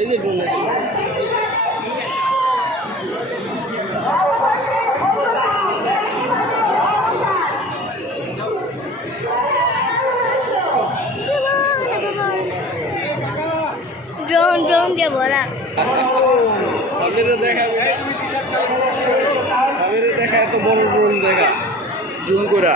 এই যে drone drone দিয়ে বলা সামনে দেখা দেখা এত বড় ড্রোন দেখা জুম করা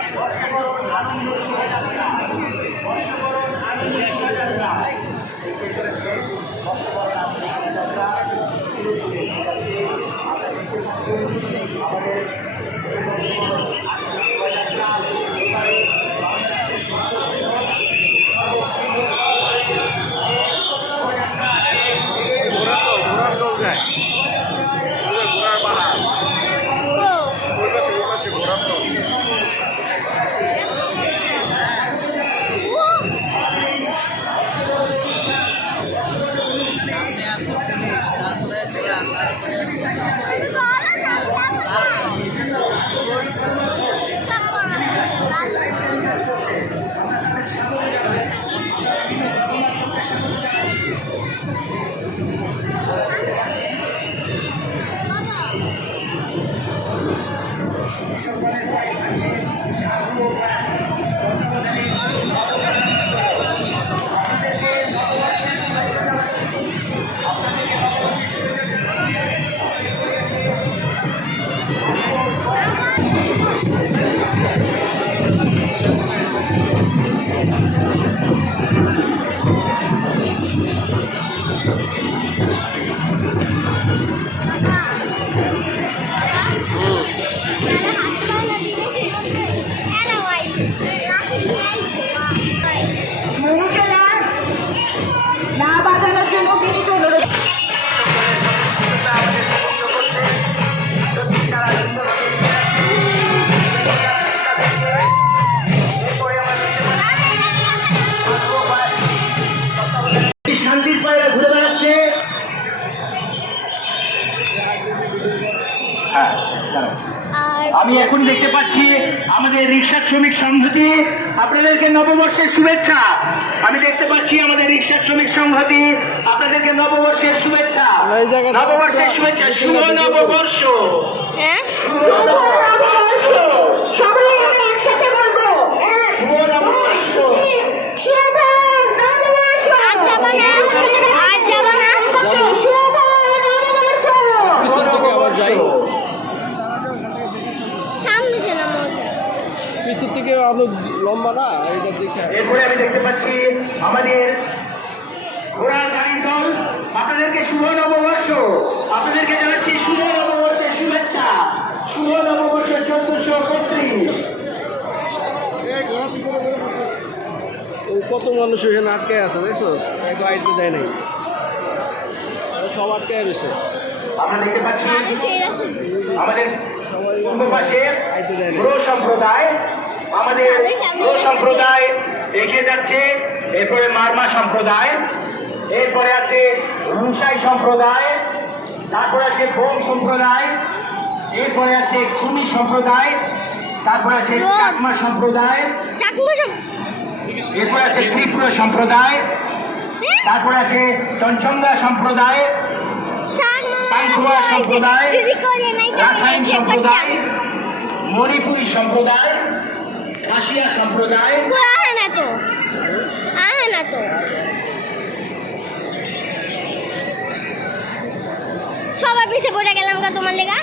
শান্তির পায়ে ঘুরে বেড়াচ্ছে। আমি এখন দেখতে পাচ্ছি আমাদের রিক্সা শ্রমিক সংহতি আপনাদেরকে নববর্ষের শুভেচ্ছা। আমি দেখতে পাচ্ছি আমাদের রিক্সা শ্রমিক সংহতি আপনাদেরকে নববর্ষের শুভেচ্ছা। নববর্ষের শুভেচ্ছা। শুভ নববর্ষ। শুভ নববর্ষ। সবাই আমরা একসাথে বলবো শুভ নববর্ষ। পিছের থেকে আরো লম্বা না এটা দেখে। এরপরে আমি দেখতে পাচ্ছি আমাদের ঘোড়ার গাড়ির দল আপনাদেরকে শুভ নববর্ষ। আপনাদেরকে জানাচ্ছি শুভ নববর্ষের শুভেচ্ছা। শুভ নববর্ষ 1432। কত মানুষ এখানে আটকে আছে দেখছো, এক আইতে দেয় নাই, সব আটকে রয়েছে। আমরা দেখতে পাচ্ছি আমাদের পূর্ব পাশে ব্রো সম্প্রদায়, আমাদের ব্রো সম্প্রদায় এগিয়ে যাচ্ছে। এরপরে মারমা সম্প্রদায়, এরপরে আছে রুসাই সম্প্রদায়, তারপরে আছে বোম সম্প্রদায়, এরপরে আছে খুমি সম্প্রদায়, তারপরে আছে চাকমা সম্প্রদায়, এরপরে আছে ত্রিপুরা সম্প্রদায়, তারপরে আছে টনচঙ্গা সম্প্রদায়, পাইকুয়া সম্প্রদায়, রাখাইন সম্প্রদায়, মণিপুরী সম্প্রদায়, খাসিয়া সম্প্রদায়। সবার পিছে পড়ে গেলাম গা তোমার লেগা।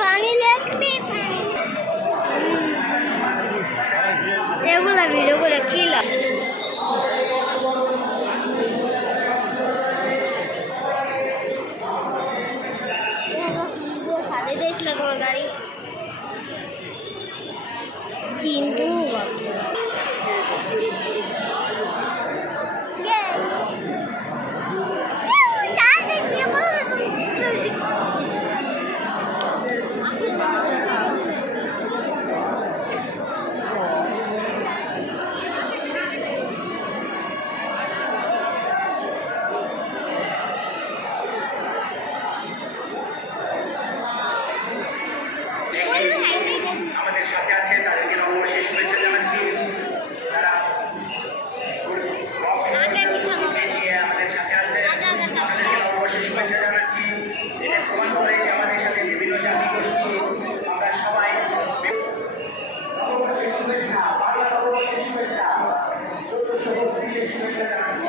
পানি লাগবে, এগুলা ভিডিও করে কি লাভ? সাথে দিয়েছিল তোমার গাড়ি কিন্তু নববর্ষের শুভেচ্ছা 1432 শুভেচ্ছা জানাচ্ছি।